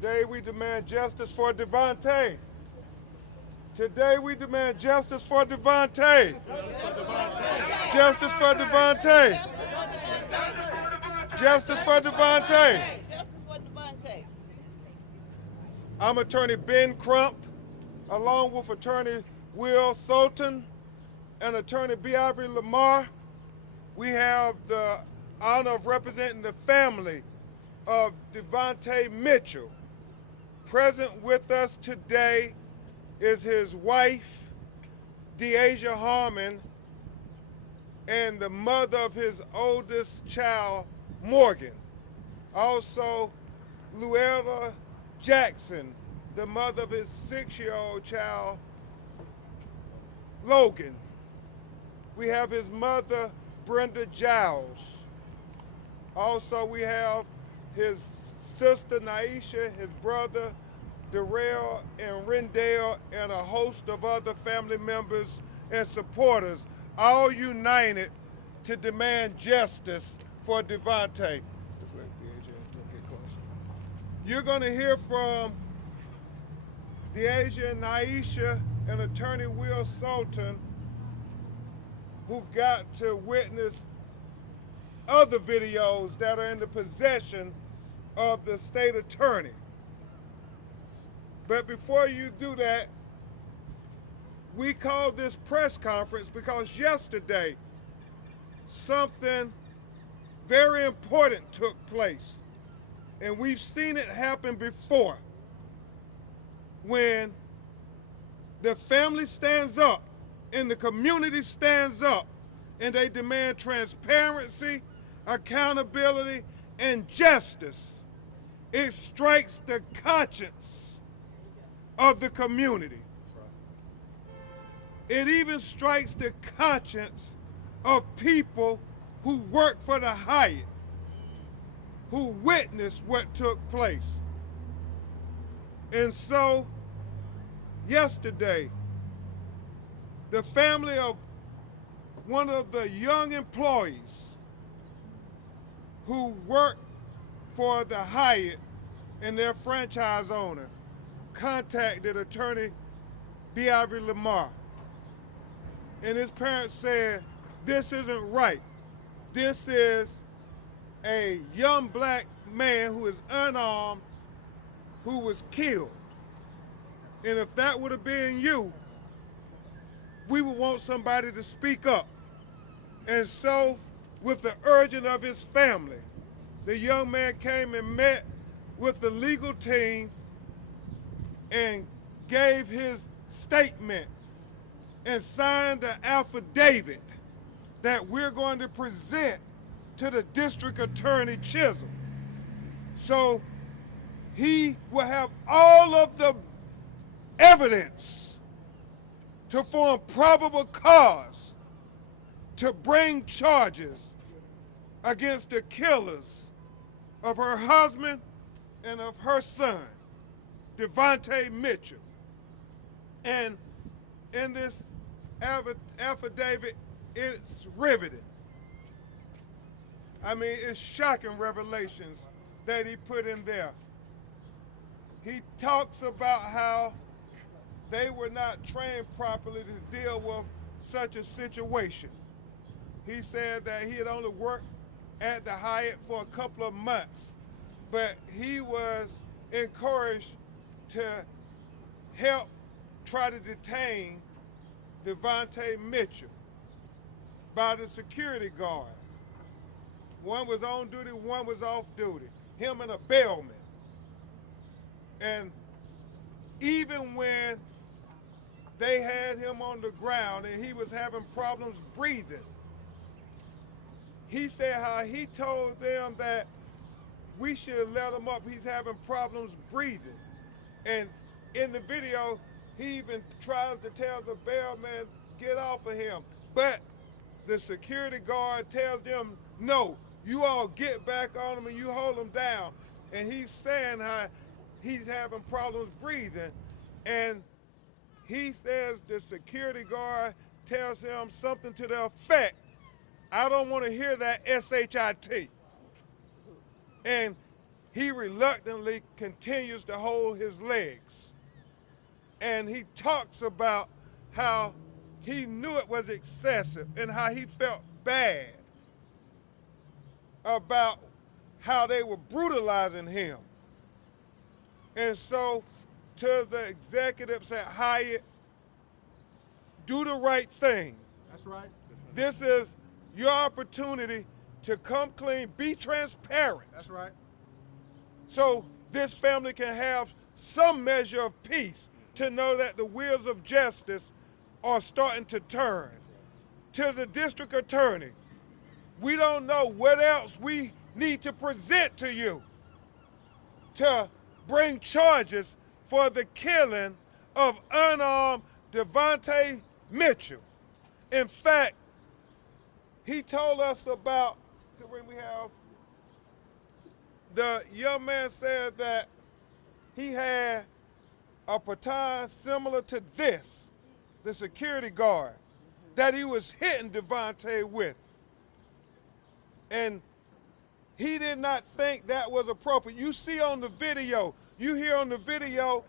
Today we demand justice for Devontae. Today we demand justice for Devontae. Justice for Devontae. Justice for Devontae. I'm attorney Ben Crump, along with attorney Will Sultan and attorney B. Ivory Lamar. We have the honor of representing the family of Devontae Mitchell. Present with us today is his wife, Deasia Harmon, and the mother of his oldest child, Morgan. Also, Luella Jackson, the mother of his 6-year-old child, Logan. We have his mother, Brenda Giles. Also, we have his sister, Naisha, his brother, Darrell and Rendell, and a host of other family members and supporters, all united to demand justice for Devontae. Let's let Deasia get closer. You're going to hear from Deasia and Naisha and attorney Will Sultan, who got to witness other videos that are in the possession of the state attorney. But before you do that, we called this press conference because yesterday something very important took place. And we've seen it happen before. When the family stands up and the community stands up and they demand transparency, accountability, and justice, it strikes the conscience of the community. It even strikes the conscience of people who work for the Hyatt, who witnessed what took place. And so, yesterday, the family of one of the young employees who worked for the Hyatt and their franchise owner contacted attorney B. Ivory Lamar. And his parents said, this isn't right. This is a young black man who is unarmed, who was killed. And if that would have been you, we would want somebody to speak up. And so, with the urging of his family, the young man came and met with the legal team and gave his statement and signed the affidavit that we're going to present to the district attorney Chisholm. So he will have all of the evidence to form probable cause to bring charges against the killers of her husband and of her son, Devontae Mitchell. And in this affidavit, it's riveting. I mean, it's shocking revelations that he put in there. He talks about how they were not trained properly to deal with such a situation. He said that he had only worked at the Hyatt for a couple of months, but he was encouraged to help try to detain Devontae Mitchell by the security guard. One was on duty, one was off duty, him and a bellman. And even when they had him on the ground and he was having problems breathing, he said how he told them that we should let him up. He's having problems breathing. And in the video, he even tries to tell the bellman, get off of him. But the security guard tells them, no, you all get back on him and you hold him down. And he's saying how he's having problems breathing. And he says the security guard tells him something to the effect, I don't want to hear that S-H-I-T. And he reluctantly continues to hold his legs. And he talks about how he knew it was excessive and how he felt bad about how they were brutalizing him. And so to the executives at Hyatt, do the right thing. That's right. This is your opportunity to come clean, be transparent. That's right. So this family can have some measure of peace to know that the wheels of justice are starting to turn. To the district attorney, we don't know what else we need to present to you to bring charges for the killing of unarmed Devontae Mitchell. In fact, he told us about, when we have, the young man said that he had a baton similar to this, the security guard, that he was hitting Devontae with. And he did not think that was appropriate. You see on the video, you hear on the video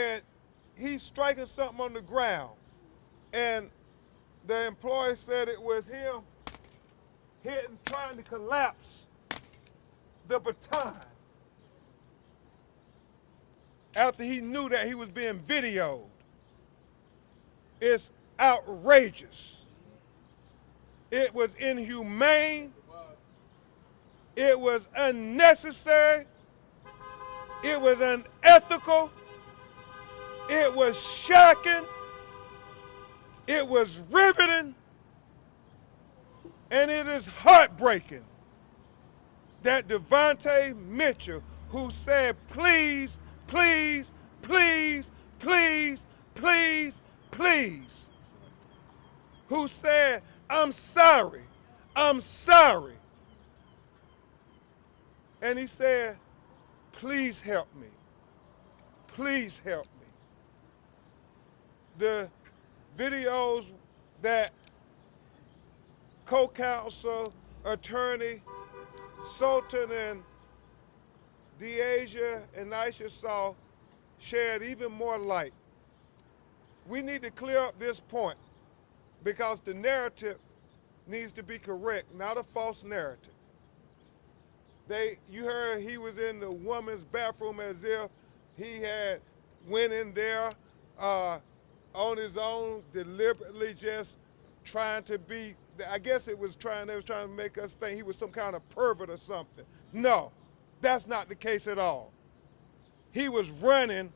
when he's striking something on the ground. And the employee said it was him hitting, trying to collapse the baton after he knew that he was being videoed. It's outrageous. It was inhumane. It was unnecessary. It was unethical. It was shocking. It was riveting. And it is heartbreaking that Devontae Mitchell, who said, please, please, please, please, please, please, who said, I'm sorry, I'm sorry. And he said, please help me, please help me. The videos that co-counsel, attorney Sultan and Deasia and Aisha saw shared even more light. We need to clear up this point because the narrative needs to be correct, not a false narrative. You heard he was in the woman's bathroom as if he had went in there on his own, deliberately just trying to be, I guess they was trying to make us think he was some kind of pervert or something. No, that's not the case at all. He was running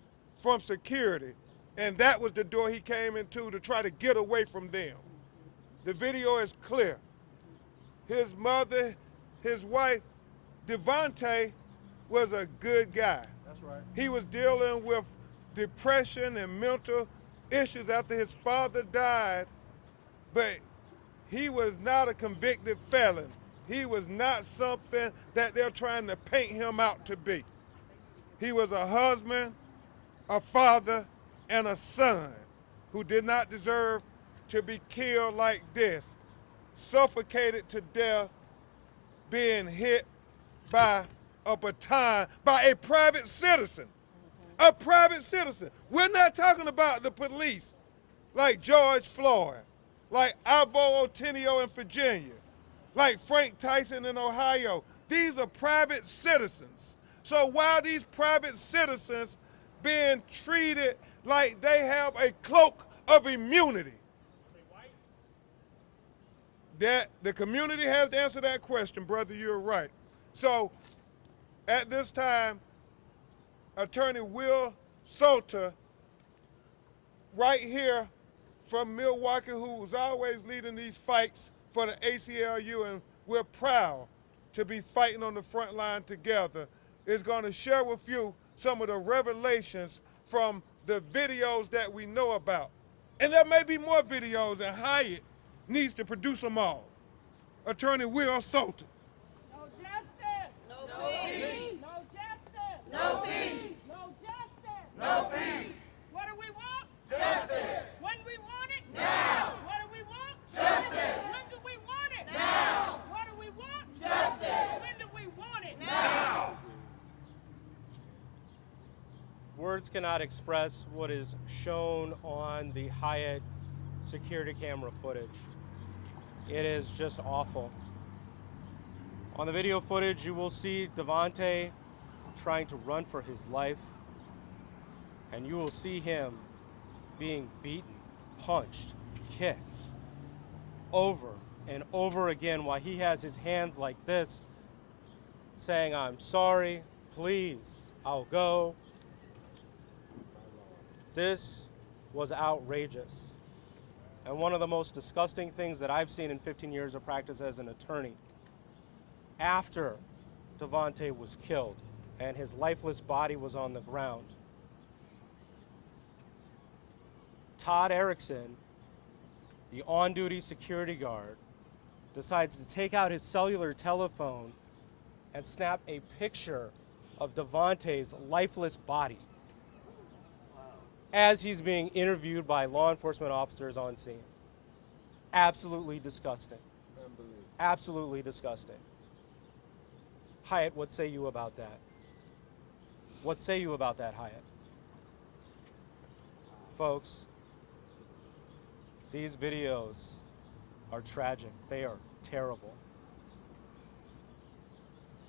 from security, and that was the door he came into to try to get away from them. The video is clear. His mother, his wife, Devontae, was a good guy. That's right. He was dealing with depression and mental issues after his father died, but he was not a convicted felon. He was not something that they're trying to paint him out to be. He was a husband, a father, and a son who did not deserve to be killed like this, suffocated to death, being hit by a baton by a private citizen. A private citizen. We're not talking about the police like George Floyd, like Avo Otenio in Virginia, like Frank Tyson in Ohio. These are private citizens. So why are these private citizens being treated like they have a cloak of immunity? That the community has to answer that question, brother, you're right. So at this time, Attorney Will Salter, right here from Milwaukee, who's always leading these fights for the ACLU, and we're proud to be fighting on the front line together, is going to share with you some of the revelations from the videos that we know about. And there may be more videos, and Hyatt needs to produce them all. Attorney Will Salter. No justice. No peace. No justice. No peace. No justice. No peace. What do we want? Justice. When we want it? Now. What do we want? Justice. When do we want it? Now. What do we Words cannot express what is shown on the Hyatt security camera footage. It is just awful. On the video footage, you will see Devontae trying to run for his life, and you will see him being beaten, punched, kicked over and over again while he has his hands like this, saying, "I'm sorry, please, I'll go." This was outrageous. And one of the most disgusting things that I've seen in 15 years of practice as an attorney, after Devontae was killed and his lifeless body was on the ground, Todd Erickson, the on-duty security guard, decides to take out his cellular telephone and snap a picture of Devontae's lifeless body as he's being interviewed by law enforcement officers on scene. Absolutely disgusting. Absolutely disgusting. Hyatt, what say you about that? What say you about that, Hyatt? Folks, these videos are tragic. They are terrible.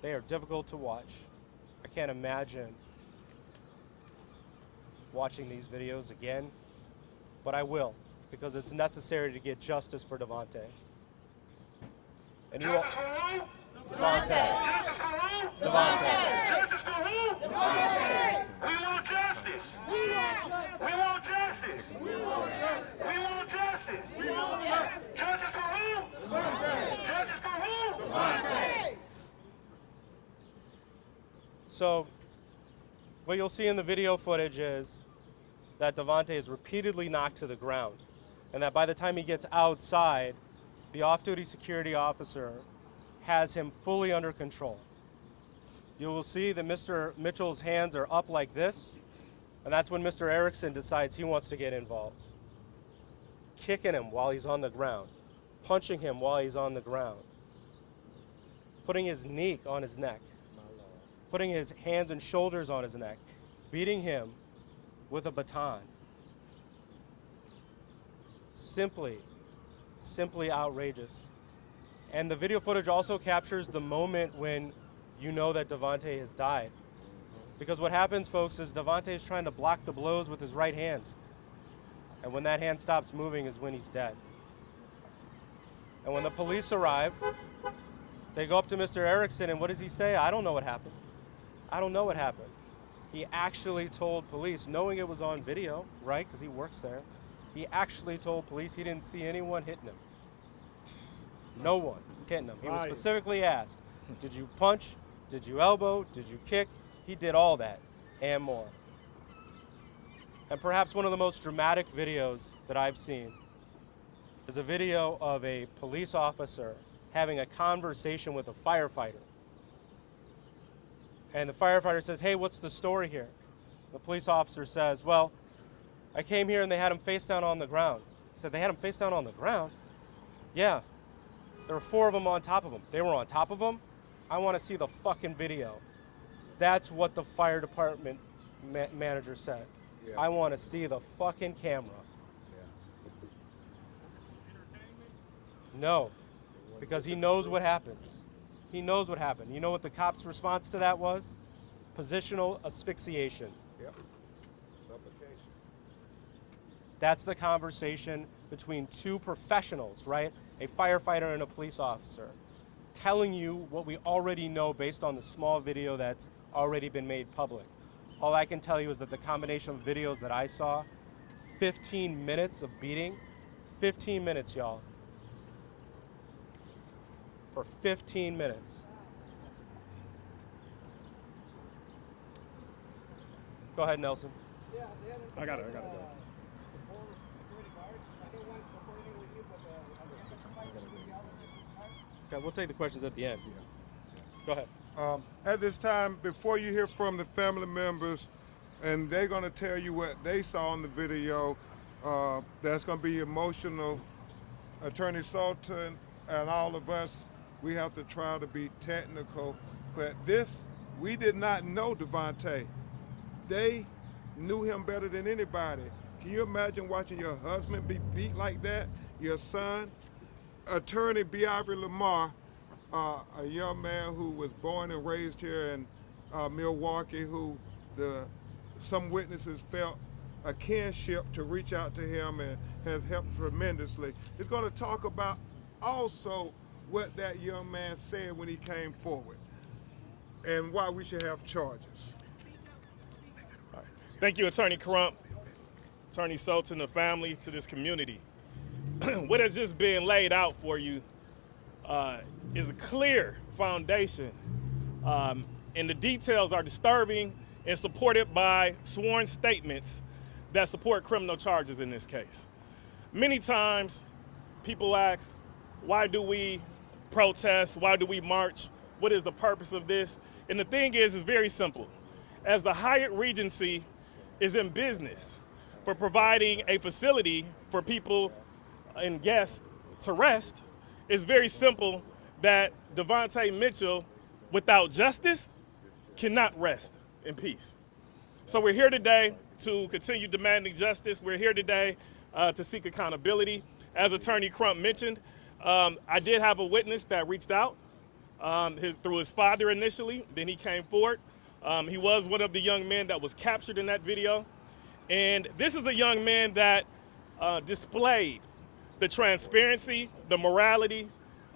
They are difficult to watch. I can't imagine watching these videos again, but I will, because it's necessary to get justice for Devontae. And you all, Devontae. Devontae. Justice for who? Devontae. We want justice. We want justice. We want justice. We want justice. We want justice. Justice for who? Devontae. Justice for who? Devontae. So, what you'll see in the video footage is that Devontae is repeatedly knocked to the ground, and that by the time he gets outside, the off-duty security officer has him fully under control. You will see that Mr. Mitchell's hands are up like this, and that's when Mr. Erickson decides he wants to get involved. Kicking him while he's on the ground, punching him while he's on the ground, putting his knee on his neck, putting his hands and shoulders on his neck, beating him with a baton. Simply outrageous. And the video footage also captures the moment when you know that Devontae has died. Because what happens, folks, is Devontae is trying to block the blows with his right hand. And when that hand stops moving is when he's dead. And when the police arrive, they go up to Mr. Erickson, and what does he say? "I don't know what happened. I don't know what happened." He actually told police, knowing it was on video, right, because he works there, he actually told police he didn't see anyone hitting him. No one hitting him. He was specifically asked, did you punch? Did you elbow? Did you kick? He did all that and more. And perhaps one of the most dramatic videos that I've seen is a video of a police officer having a conversation with a firefighter. And the firefighter says, "Hey, what's the story here?" The police officer says, "Well, I came here and they had him face down on the ground." He said, "They had him face down on the ground?" "Yeah, there were 4 of them on top of him." "They were on top of him? I want to see the fucking video." That's what the fire department manager said. Yeah. "I want to see the fucking camera." Yeah. No, because he knows what happens. He knows what happened. You know what the cop's response to that was? Positional asphyxiation. Yep. Suffocation. That's the conversation between 2 professionals, right? A firefighter and a police officer, telling you what we already know based on the small video that's already been made public. All I can tell you is that the combination of videos that I saw, 15 minutes of beating, 15 minutes, y'all. For 15 minutes. Go ahead, Nelson. Yeah, I got it. Okay, we'll take the questions at the end. Go ahead. At this time, before you hear from the family members, and they're going to tell you what they saw in the video, that's going to be emotional. Attorney Sultan and all of us, we have to try to be technical, but this, we did not know Devontae. They knew him better than anybody. Can you imagine watching your husband be beat like that? Your son? Attorney Biavri Lamar, a young man who was born and raised here in Milwaukee, who some witnesses felt a kinship to reach out to him and has helped tremendously. Is going to talk about also what that young man said when he came forward and why we should have charges. Thank you, Attorney Crump, Attorney Sultan, the family, to this community. What has just been laid out for you is a clear foundation, and the details are disturbing and supported by sworn statements that support criminal charges in this case. Many times, people ask, why do we protest? Why do we march? What is the purpose of this? And the thing is, it's very simple. As the Hyatt Regency is in business for providing a facility for people and guests to rest, it's very simple that Devontae Mitchell, without justice, cannot rest in peace. So we're here today to continue demanding justice. We're here today to seek accountability. As Attorney Crump mentioned, I did have a witness that reached out through his father initially, then he came forward. He was one of the young men that was captured in that video. And this is a young man that displayed the transparency, the morality,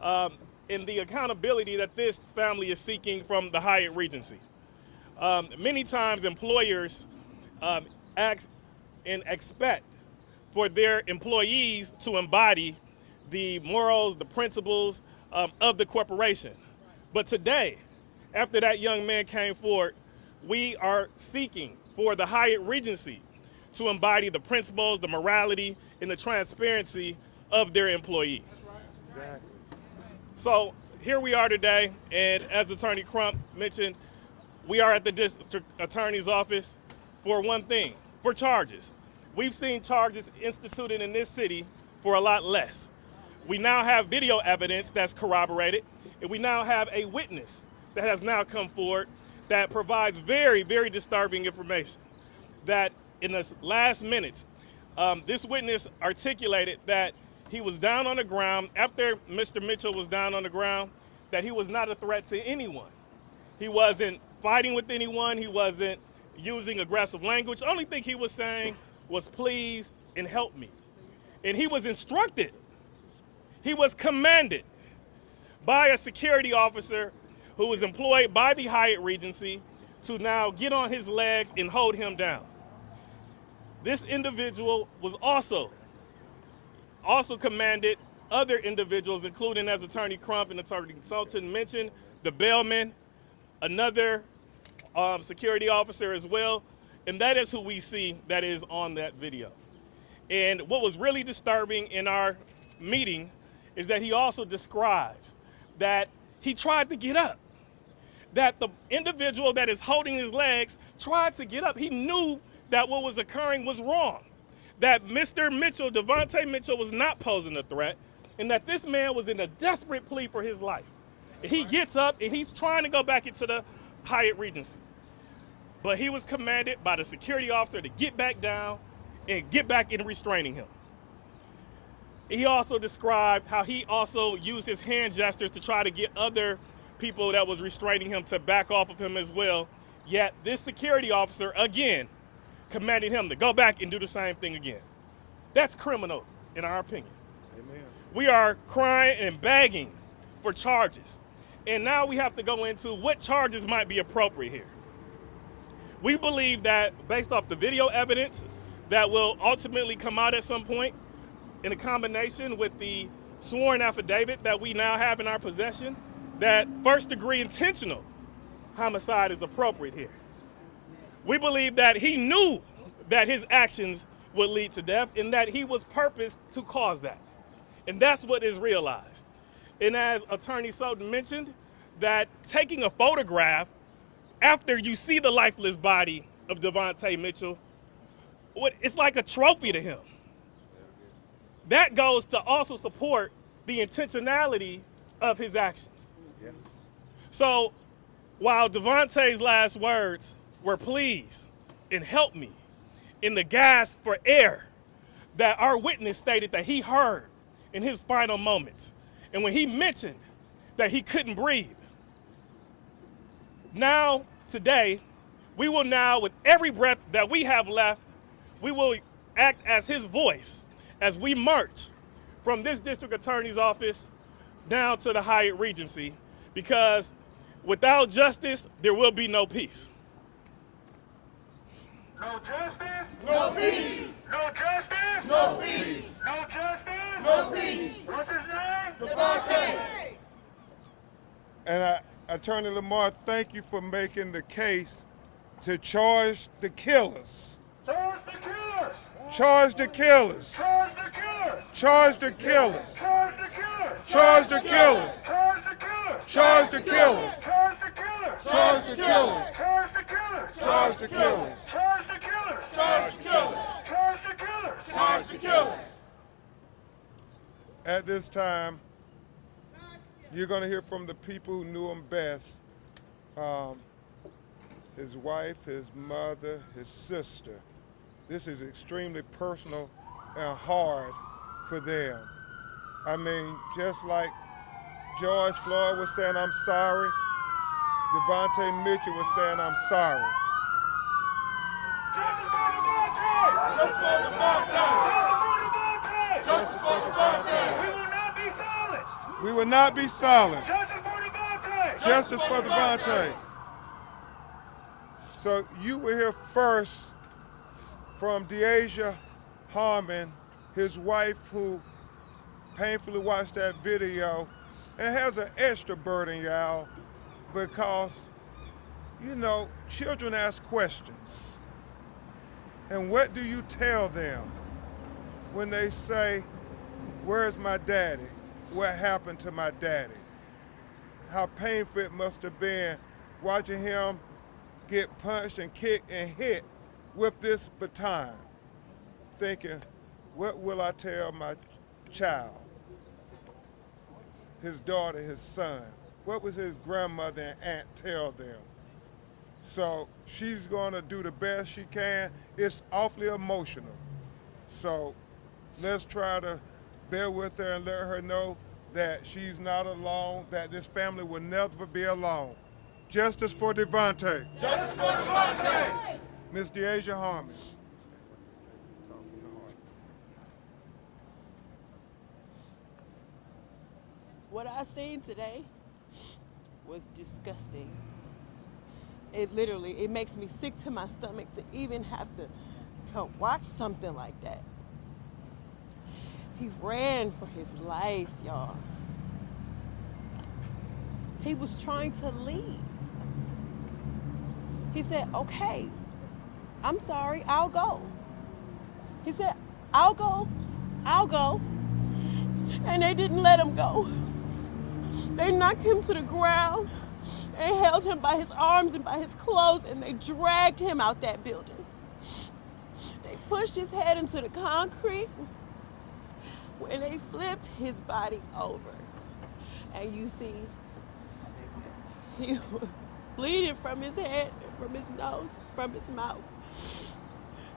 and the accountability that this family is seeking from the Hyatt Regency. Many times employers ask and expect for their employees to embody the morals, the principles of the corporation. But today, after that young man came forward, we are seeking for the Hyatt Regency to embody the principles, the morality, and the transparency of their employees. Exactly. So here we are today, and as Attorney Crump mentioned, we are at the district attorney's office for one thing, for charges. We've seen charges instituted in this city for a lot less. We now have video evidence that's corroborated, and we now have a witness that has now come forward that provides very, very disturbing information. That in the last minutes, this witness articulated that he was down on the ground after Mr. Mitchell was down on the ground, that he was not a threat to anyone. He wasn't fighting with anyone. He wasn't using aggressive language. The only thing he was saying was, please and help me. And he was instructed, he was commanded by a security officer who was employed by the Hyatt Regency to now get on his legs and hold him down. This individual was also commanded other individuals, including, as Attorney Crump and Attorney Sultan mentioned, the bailman, another security officer as well, and that is who we see that is on that video. And what was really disturbing in our meeting is that he also describes that he tried to get up, that the individual that is holding his legs tried to get up. He knew that what was occurring was wrong, that Mr. Mitchell, Devontae Mitchell, was not posing a threat, and that this man was in a desperate plea for his life. And he gets up and he's trying to go back into the Hyatt Regency. But he was commanded by the security officer to get back down and get back in restraining him. He also described how he also used his hand gestures to try to get other people that was restraining him to back off of him as well. Yet this security officer, again, commanded him to go back and do the same thing again. That's criminal, in our opinion. Amen. We are crying and begging for charges. And now we have to go into what charges might be appropriate here. We believe that based off the video evidence that will ultimately come out at some point, in a combination with the sworn affidavit that we now have in our possession, that first-degree intentional homicide is appropriate here. We believe that he knew that his actions would lead to death and that he was purposed to cause that. And that's what is realized. And as Attorney Sultan mentioned, that taking a photograph after you see the lifeless body of Devontae Mitchell, it's like a trophy to him. That goes to also support the intentionality of his actions. Yeah. So while Devontae's last words were please and help me, in the gas for air that our witness stated that he heard in his final moments. And when he mentioned that he couldn't breathe. Now, today, we will now, with every breath that we have left, we will act as his voice as we march from this district attorney's office down to the Hyatt Regency, because without justice, there will be no peace. No justice, No peace. no justice, No peace. no justice, No peace. What's his name? Devontae. And Attorney Lamar, thank you for making the case to charge the killers. Charge the killers! Charge the killers. Charge the killers! Charge the killers. Charge the killers! Charge the killers. Charge the killers! Charge the killers. Charge the killers! Charge the killers. Charge the killers! Charge the killers. Charge the killers! Charge the killers. Charge the killers! Charge the killers. At this time, you're going to hear from the people who knew him best. His wife, his mother, his sister. This is extremely personal and hard for them. I mean, just like George Floyd was saying, I'm sorry, Devontae Mitchell was saying, I'm sorry. Justice for Devontae! Justice for Devontae. Justice for Devontae! Justice for Devontae. We will not be silenced! We will not be silent. Justice for Devontae! Justice for Devontae. So you will hear first from Deasia Harmon, his wife, who painfully watched that video and has an extra burden, y'all, because, you know, children ask questions. And what do you tell them when they say, where's my daddy? What happened to my daddy? How painful it must have been watching him get punched and kicked and hit with this baton, thinking, what will I tell my child, his daughter, his son? What was his grandmother and aunt tell them? So she's gonna do the best she can. It's awfully emotional. So let's try to bear with her and let her know that she's not alone, that this family will never be alone. Justice for Devontae. Justice for Devontae. Ms. Deasia Harmon. What I seen today was disgusting. It makes me sick to my stomach to even have to watch something like that. He ran for his life, y'all. He was trying to leave. He said, okay, I'm sorry, I'll go. He said, I'll go. And they didn't let him go. They knocked him to the ground and held him by his arms and by his clothes, and they dragged him out that building. They pushed his head into the concrete when they flipped his body over. And you see, he was bleeding from his head, from his nose, from his mouth.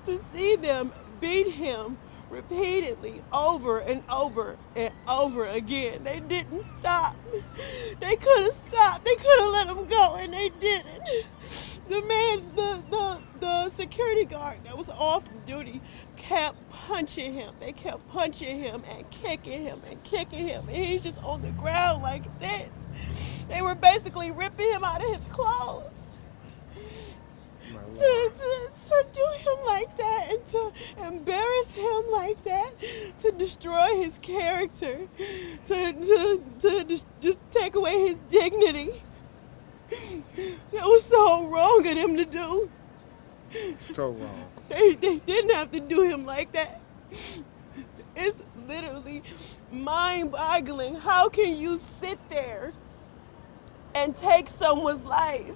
To see them beat him repeatedly over and over and over again. They didn't stop. They could have stopped. They could have let him go, and they didn't. The man, the security guard that was off duty kept punching him. They kept punching him and kicking him and kicking him, and he's just on the ground like this. They were basically ripping him out of his clothes. To do him like that and to embarrass him like that, to destroy his character, to just take away his dignity. That was so wrong of them to do. So wrong. They didn't have to do him like that. It's literally mind-boggling. How can you sit there and take someone's life?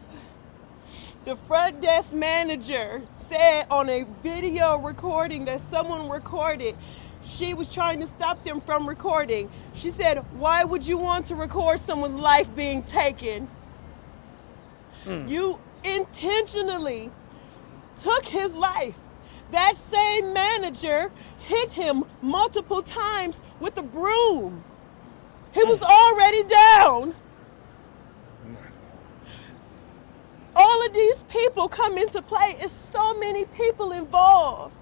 The front desk manager said on a video recording that someone recorded, she was trying to stop them from recording. She said, why would you want to record someone's life being taken? You intentionally took his life that same manager hit him multiple times with a broom. He was already down. All of these people come into play. It's so many people involved.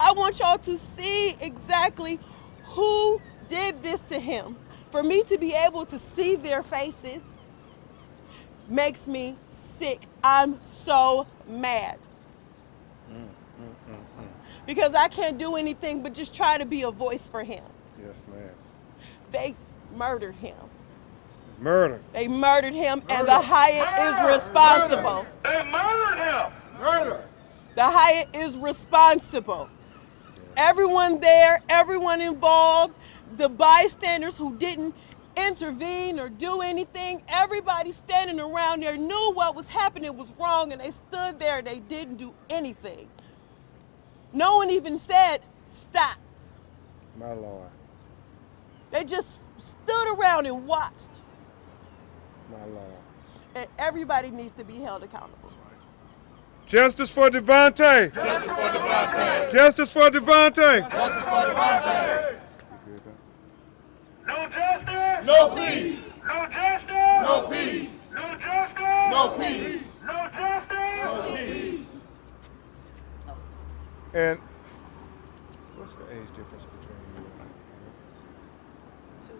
I want y'all to see exactly who did this to him. For me to be able to see their faces makes me sick. I'm so mad. Because I can't do anything but just try to be a voice for him. Yes, ma'am. They murdered him. Murder. They murdered him, and the Hyatt is responsible. They murdered him. Murder. The Hyatt is responsible. Everyone there, everyone involved, the bystanders who didn't intervene or do anything, everybody standing around there knew what was happening was wrong, and they stood there and they didn't do anything. No one even said, stop. My Lord. They just stood around and watched. My Lord. And everybody needs to be held accountable. Justice for Devontae. Justice for Devontae. Justice for Devontae. Justice for Devontae. You good, No justice. No peace. No justice. No peace. No justice. No peace. No justice. No peace. And what's the age difference between you and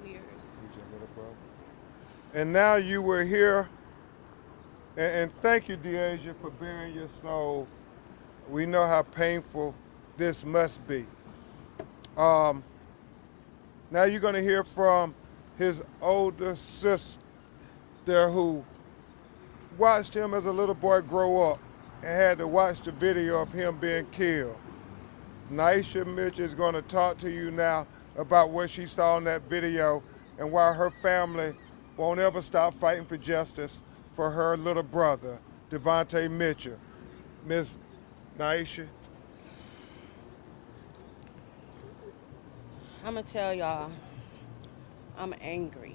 2 years. he's your little brother? And now you were here, and thank you, Deasia, for bearing your soul. We know how painful this must be. Now you're going to hear from his older sister who watched him as a little boy grow up and had to watch the video of him being killed. Naisha Mitch is going to talk to you now about what she saw in that video and why her family won't ever stop fighting for justice for her little brother, Devontae Mitchell. Miss Naisha. I'm gonna tell y'all, I'm angry.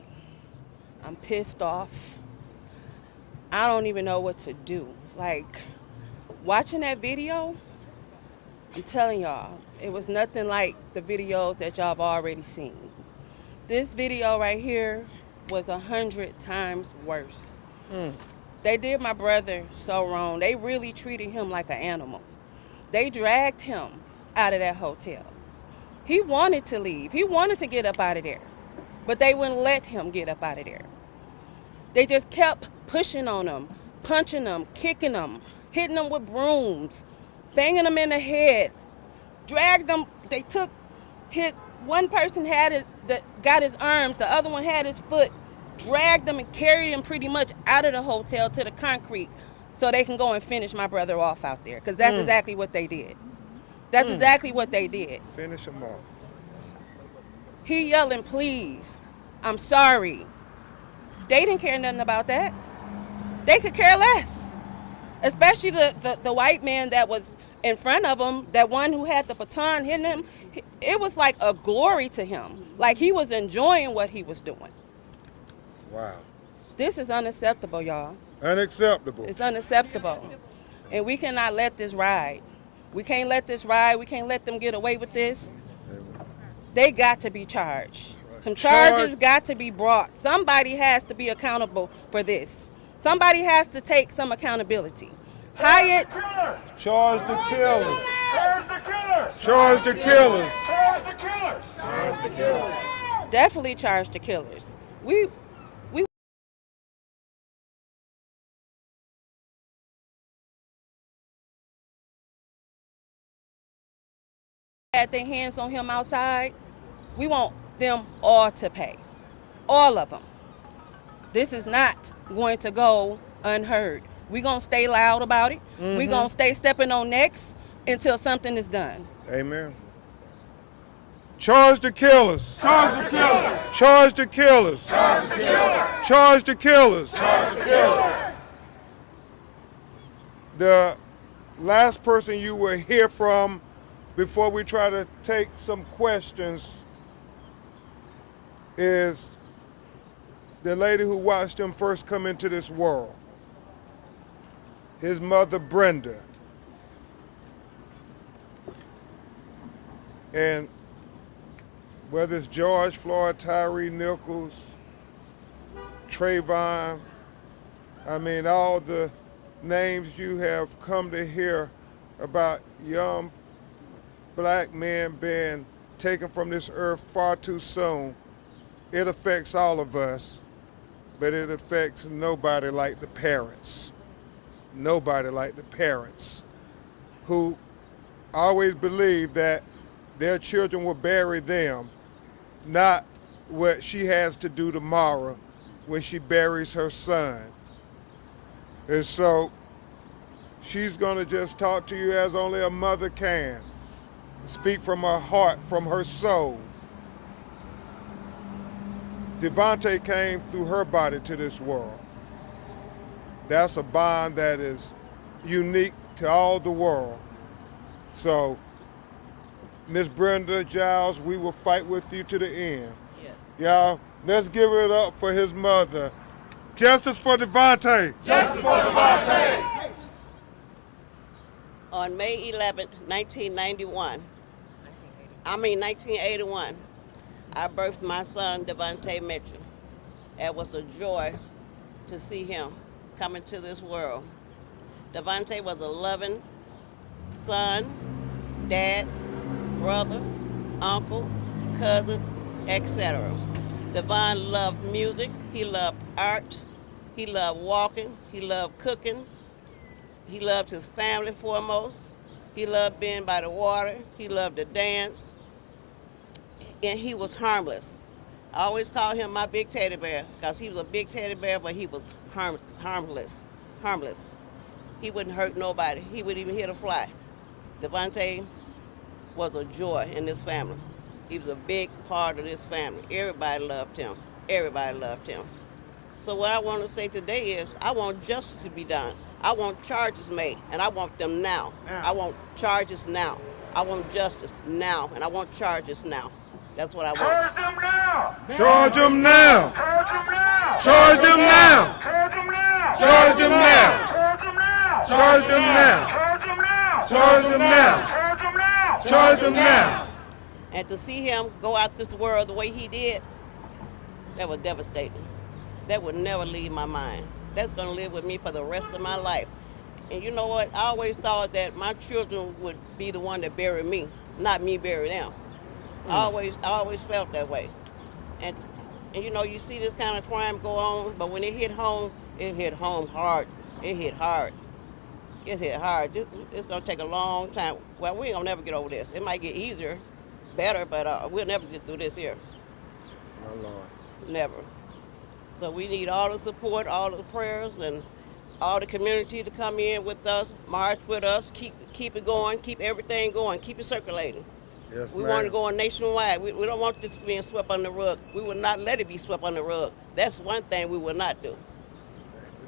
I'm pissed off. I don't even know what to do. Like, watching that video, I'm telling y'all, it was nothing like the videos that y'all have already seen. This video right here was 100 times worse. They did my brother so wrong. They really treated him like an animal. They dragged him out of that hotel. He wanted to leave. He wanted to get up out of there, but they wouldn't let him get up out of there. They just kept pushing on him, punching him, kicking him, hitting him with brooms, banging him in the head, dragged him. They one person got his arms, the other one had his foot, dragged him and carried him pretty much out of the hotel to the concrete so they can go and finish my brother off out there, because that's exactly what they did. That's exactly what they did. Finish him off. He yelling, please, I'm sorry. They didn't care nothing about that. They could care less. Especially the white man that was in front of him, that one who had the baton hitting him. It was like a glory to him. Like he was enjoying what he was doing. Wow. This is unacceptable, y'all. Unacceptable. It's unacceptable. And we cannot let this ride. We can't let this ride. We can't let them get away with this. They got to be charged. Some charges got to be brought. Somebody has to be accountable for this. Somebody has to take some accountability. Hyatt. Charge the killers. Charge the killers. Charge the killers. Charge the killers. Charge the killers. Definitely charge the killers. We had their hands on him outside. We want them all to pay. All of them. This is not going to go unheard. We're going to stay loud about it. We're going to stay stepping on necks until something is done. Amen. Charge the killers. Charge the killers. Charge the killers. Charge the killers. Charge the killers. Charge the killers. The last person you will hear from before we try to take some questions is the lady who watched him first come into this world. His mother, Brenda. And whether it's George Floyd, Tyree Nichols, Trayvon, I mean, all the names you have come to hear about young black men being taken from this earth far too soon, it affects all of us, but it affects nobody like the parents. Nobody like the parents who always believe that their children will bury them, not what she has to do tomorrow when she buries her son. And so she's gonna just talk to you as only a mother can, speak from her heart, from her soul. Devontae came through her body to this world. That's a bond that is unique to all the world. So, Miss Brenda Giles, we will fight with you to the end. Yes. Y'all, let's give it up for his mother. Justice for Devontae. Justice for Devontae. On May 11th, 1981, I birthed my son, Devontae Mitchell. It was a joy to see him come into this world. Devontae was a loving son, dad, brother, uncle, cousin, etc. Devon loved music, he loved art, he loved walking, he loved cooking, he loved his family foremost, he loved being by the water, he loved to dance, and he was harmless. I always call him my big teddy bear because he was a big teddy bear, but he was harmless. He wouldn't hurt nobody. He wouldn't even hit a fly. Devontae was a joy in this family. He was a big part of this family. Everybody loved him. Everybody loved him. So what I want to say today is I want justice to be done. I want charges made, and I want them now. I want charges now. I want justice now, and I want charges now. That's what I want. Charge them now! Charge them now! Charge them now! Charge them now! Charge them now! Charge them now! Charge Charge them them now! now! Charge them now! Charge them now! And to see him go out this world the way he did, that was devastating. That would never leave my mind. That's going to live with me for the rest of my life. And you know what? I always thought that my children would be the one that bury me, not me bury them. I always felt that way. And you know, you see this kind of crime go on, but when it hit home hard. It hit hard. It hit hard. It's going to take a long time. Well, we ain't going to never get over this. It might get easier, better, but we'll never get through this here. My Lord. Never. So we need all the support, all the prayers, and all the community to come in with us, march with us, keep it going, keep everything going, keep it circulating. Yes, We ma'am. want to go on nationwide. We don't want this being swept under the rug. We will not let it be swept under the rug. That's one thing we will not do.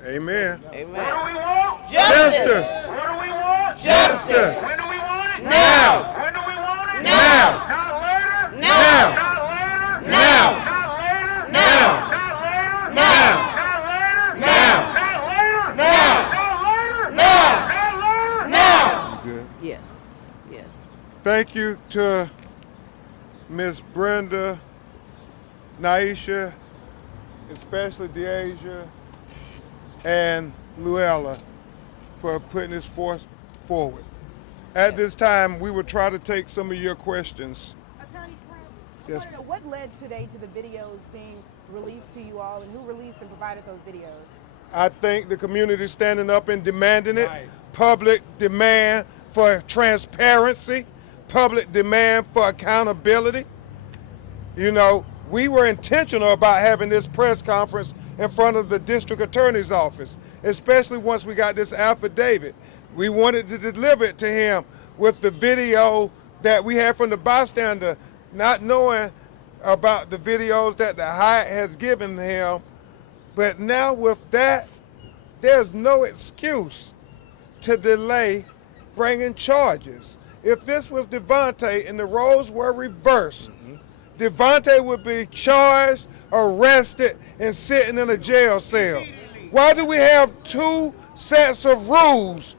Amen. Amen. What do we want? Justice! What do we want? Justice! When do we want it? Now! When do we want it? Now! Not later? Now! Not later? Now! Not later? Now! Not later? Now! Not later? Now! Not later? Now! Not later? Now! Not later? Now! Good. Yes. Yes. Thank you to Miss Brenda, Naisha, especially Deasia, and Luella for putting this force forward. At this time, we will try to take some of your questions. Attorney Crump, I Yes. want to know what led today to the videos being released to you all, and who released and provided those videos? I think the community standing up and demanding it, public demand for transparency, public demand for accountability. You know, we were intentional about having this press conference in front of the district attorney's office, especially once we got this affidavit. We wanted to deliver it to him with the video that we had from the bystander, not knowing about the videos that the Hyatt has given him. But now with that, there's no excuse to delay bringing charges. If this was Devontae and the roles were reversed, Devontae would be charged, arrested, and sitting in a jail cell. Why do we have two sets of rules?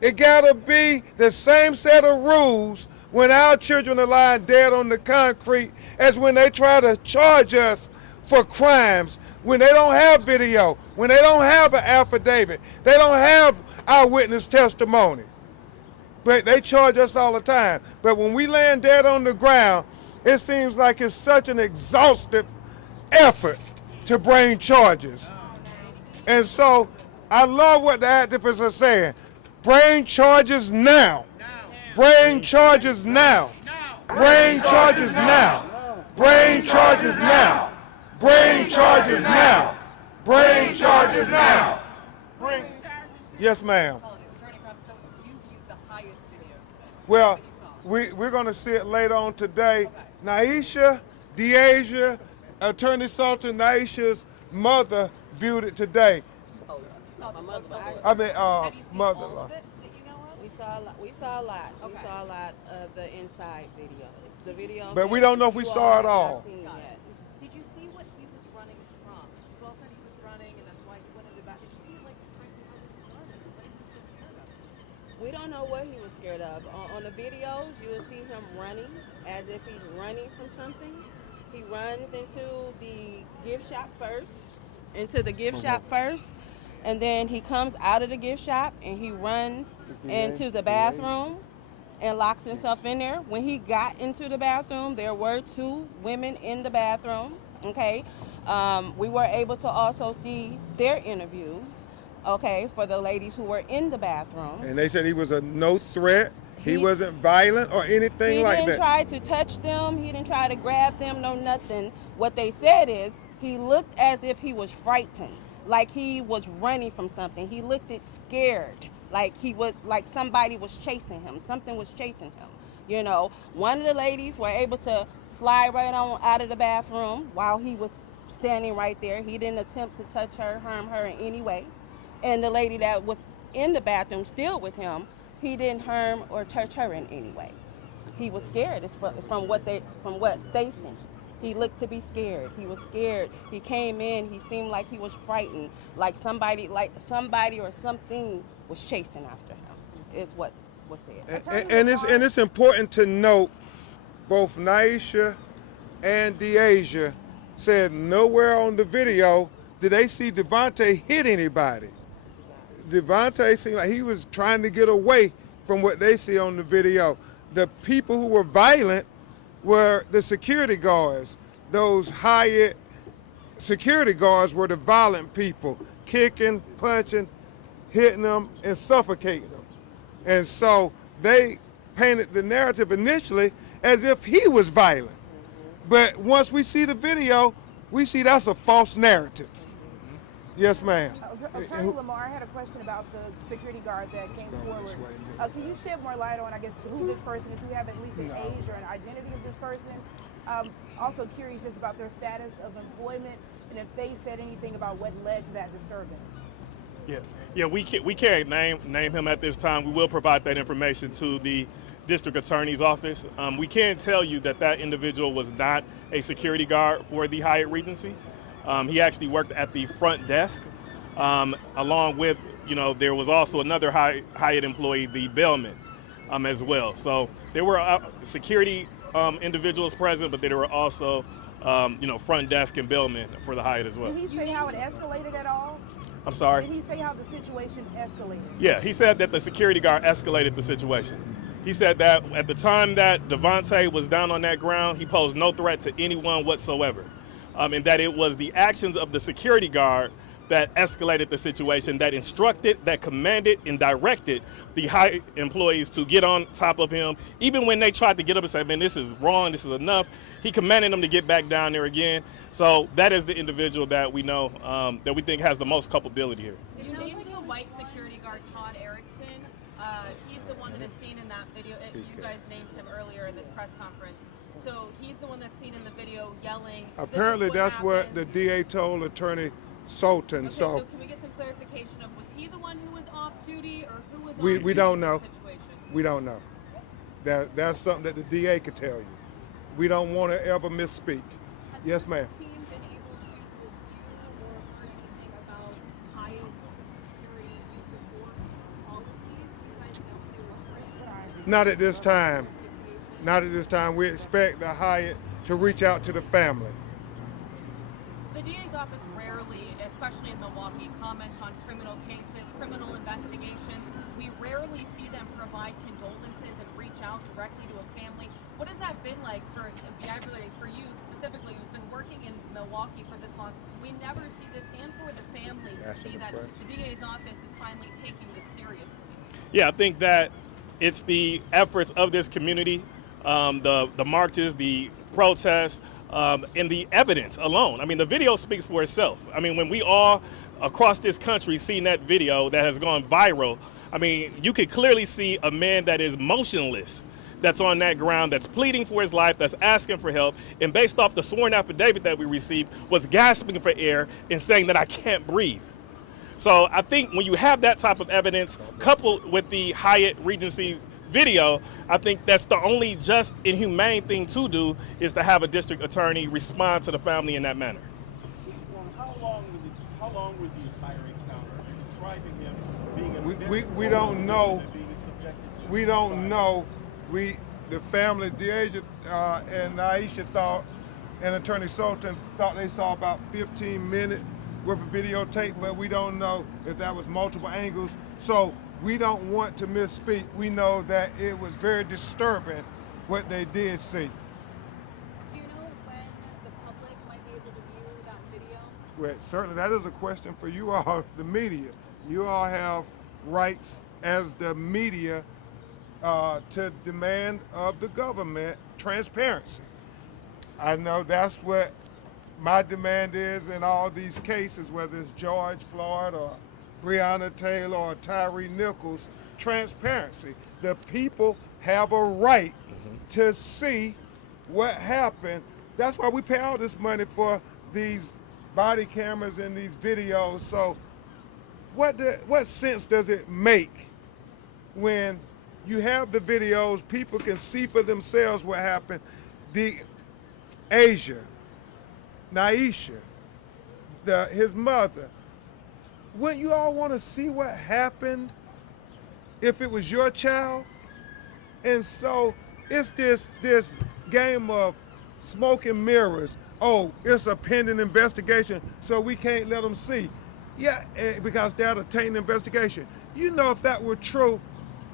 It gotta be the same set of rules when our children are lying dead on the concrete as when they try to charge us for crimes, when they don't have video, when they don't have an affidavit, they don't have eyewitness testimony. But they charge us all the time. But when we land dead on the ground, it seems like it's such an exhaustive effort to bring charges. And so I love what the activists are saying. Bring charges now. Bring charges now. Bring charges now. Bring charges now. Bring charges now. Bring charges now. Bring. Yes, ma'am. Well, we're going to see it later on today. Naisha, Deasia, Attorney Sultan, Naisha's mother viewed it today. I mean, mother-in-law. We saw a lot. We saw a lot of the inside videos. The video. But we don't know if we saw it all. Did you see what he was running from? You all said he was running, and that's why he went in the back. Did you see, like, frankly, how his son and what he was so scared of? We don't know what he was scared of. On the videos, you will see him running as if he's running from something. He runs into the gift shop first, and then he comes out of the gift shop and he runs into the bathroom and locks himself in there. When he got into the bathroom, there were 2 women in the bathroom, okay? We were able to also see their interviews, okay, for the ladies who were in the bathroom. And they said he was a no threat. He wasn't violent or anything like that. He didn't try to touch them. He didn't try to grab them, no nothing. What they said is he looked as if he was frightened, like he was running from something. He looked scared, like he was, like somebody was chasing him. Something was chasing him. You know, one of the ladies were able to slide right on out of the bathroom while he was standing right there. He didn't attempt to touch her, harm her in any way. And the lady that was in the bathroom still with him, he didn't harm or touch her in any way. He was scared. It's from what they seen. He looked to be scared. He was scared. He came in. He seemed like he was frightened, like somebody or something was chasing after him. Is what was said. And it's important to note, both Naisha and Deasia said nowhere on the video did they see Devontae hit anybody. Devontae seemed like he was trying to get away from what they see on the video. The people who were violent were the security guards. Those hired security guards were the violent people, kicking, punching, hitting them, and suffocating them. And so they painted the narrative initially as if he was violent. But once we see the video, we see that's a false narrative. Yes, ma'am. Attorney Lamar, I had a question about the security guard that came forward. Can you shed more light on, I guess, who this person is? Do we have at least an age or an identity of this person? Also curious just about their status of employment and if they said anything about what led to that disturbance. Yeah, we can't name him at this time. We will provide that information to the district attorney's office. We can tell you that individual was not a security guard for the Hyatt Regency. He actually worked at the front desk, along with, there was also another Hyatt employee, the bellman, as well. So there were security individuals present, but there were also, front desk and bellmen for the Hyatt as well. Did he say how it escalated at all? I'm sorry? Did he say how the situation escalated? Yeah, he said that the security guard escalated the situation. He said that at the time that Devontae was down on that ground, he posed no threat to anyone whatsoever. And that it was the actions of the security guard that escalated the situation, that instructed, that commanded, and directed the Hyatt employees to get on top of him. Even when they tried to get up and say, man, this is wrong, this is enough, he commanded them to get back down there again. So that is the individual that we know, that we think has the most culpability here. You named the white security guard, Todd Erickson. He's the one that is seen in that video. You guys named him earlier in this press conference. So he's the one that's seen in the video yelling. Apparently that's what the DA told Attorney Sultan. Okay, so can we get some clarification of, was he the one who was off duty or who was on duty? We don't know. Situation? We don't know. That's something that the DA could tell you. We don't want to ever misspeak. Yes, ma'am. Has the team been able to review or heard anything about Hyatt's security use of force policies? Do you guys know if they were Not at this time. Not at this time. We expect the Hyatt to reach out to the family. The DA's office rarely, especially in Milwaukee, comments on criminal cases, criminal investigations. We rarely see them provide condolences and reach out directly to a family. What has that been like for you specifically, who's been working in Milwaukee for this long? We never see this, and for the families to see that the DA's office is finally taking this seriously. Yeah, I think that it's the efforts of this community, the marches, the protests, and the evidence alone. I mean, the video speaks for itself. I mean, when we all across this country seen that video that has gone viral, I mean, you could clearly see a man that is motionless, that's on that ground, that's pleading for his life, that's asking for help, and based off the sworn affidavit that we received, was gasping for air and saying that I can't breathe. So I think when you have that type of evidence coupled with the Hyatt Regency video, I think that's the only just and humane thing to do, is to have a district attorney respond to the family in that manner. How long was the entire encounter? You're describing him being a we don't know. being subjected to We don't know. The family, Deasia and Aisha thought, and Attorney Sultan thought they saw about 15 minutes worth of videotape, but we don't know if that was multiple angles. So we don't want to misspeak. We know that it was very disturbing what they did see. Do you know when the public might be able to view that video? Well, certainly that is a question for you all, the media. You all have rights as the media to demand of the government transparency. I know that's what my demand is in all these cases, whether it's George Floyd or Breonna Taylor or Tyree Nichols, transparency. The people have a right to see what happened. That's why we pay all this money for these body cameras and these videos. So what sense does it make when you have the videos, people can see for themselves what happened? Asia, Naisha, his mother. Wouldn't you all want to see what happened if it was your child? And so it's this game of smoke and mirrors. Oh, it's a pending investigation, so we can't let them see. Yeah, because that'll taint the investigation. You know, if that were true,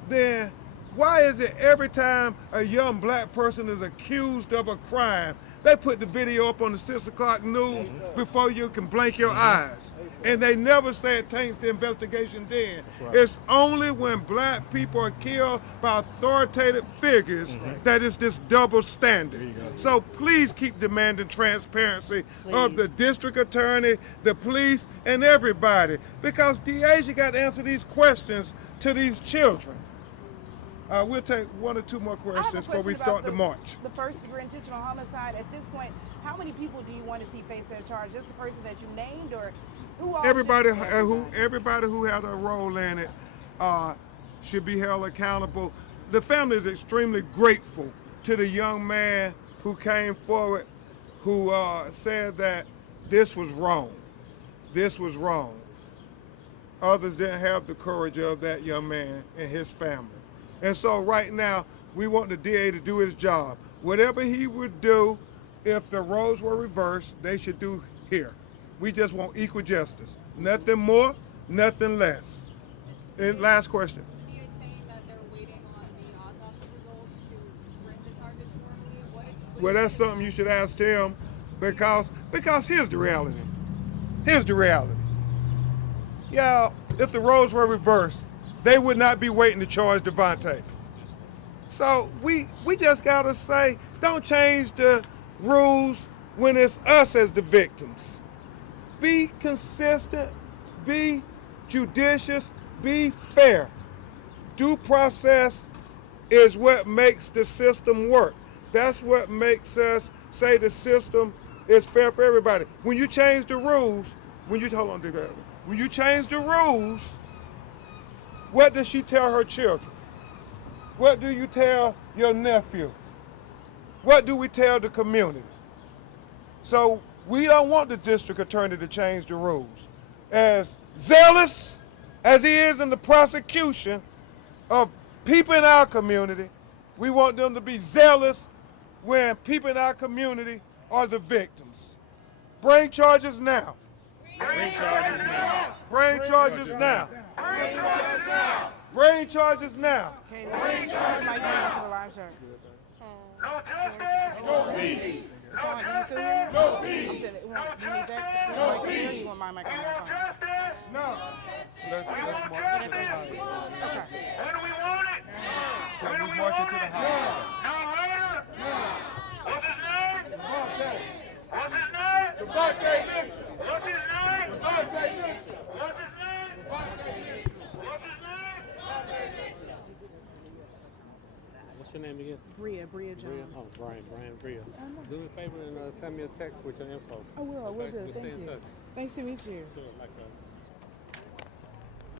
then why is it every time a young black person is accused of a crime, they put the video up on the 6 o'clock news before you can blink your eyes? And they never say it taints the investigation then. Right. It's only when black people are killed by authoritative figures that it's this double standard. So please keep demanding transparency of the district attorney, the police, and everybody. Because Deasia got to answer these questions to these children. We'll take one or two more questions before we start the march. The first-degree intentional homicide. At this point, how many people do you want to see face that charge? Just the person that you named, or who all? Everybody who had a role in it should be held accountable. The family is extremely grateful to the young man who came forward, who said that this was wrong. This was wrong. Others didn't have the courage of that young man and his family. And so right now, we want the DA to do his job. Whatever he would do, if the roles were reversed, they should do here. We just want equal justice. Nothing more, nothing less. And last question. The DA is saying that they're waiting on the autopsy results to bring the charges formally. Well, that's something you should ask him, because here's the reality. Here's the reality. Yeah, if the roles were reversed, they would not be waiting to charge Devontae. So we just gotta say, don't change the rules when it's us as the victims. Be consistent, be judicious, be fair. Due process is what makes the system work. That's what makes us say the system is fair for everybody. When you change the rules, when you change the rules, what does she tell her children? What do you tell your nephew? What do we tell the community? So we don't want the district attorney to change the rules. As zealous as he is in the prosecution of people in our community, We want them to be zealous when people in our community are the victims. Bring charges now. Bring charges now. Bring charges now. Bring charges now. Bring charges now. Okay, bring charges might come for the live show. No justice. No peace. No justice. No peace. I'm saying, you need that? No peace. You want my mic on my phone? Justice. No. Let's march to the highway. When do we want it? Can we march it to the highway? No later. What's his name? What's his name? Devontae Mitchell. What's his name? Devontae Mitchell. What's his name? What's his name? What's your name again? Bria Jones. Oh, Brian Bria. Do me a favor and send me a text with your info. I will do. We'll Thank stay in you. touch. Nice to meet you. Sure, likewise.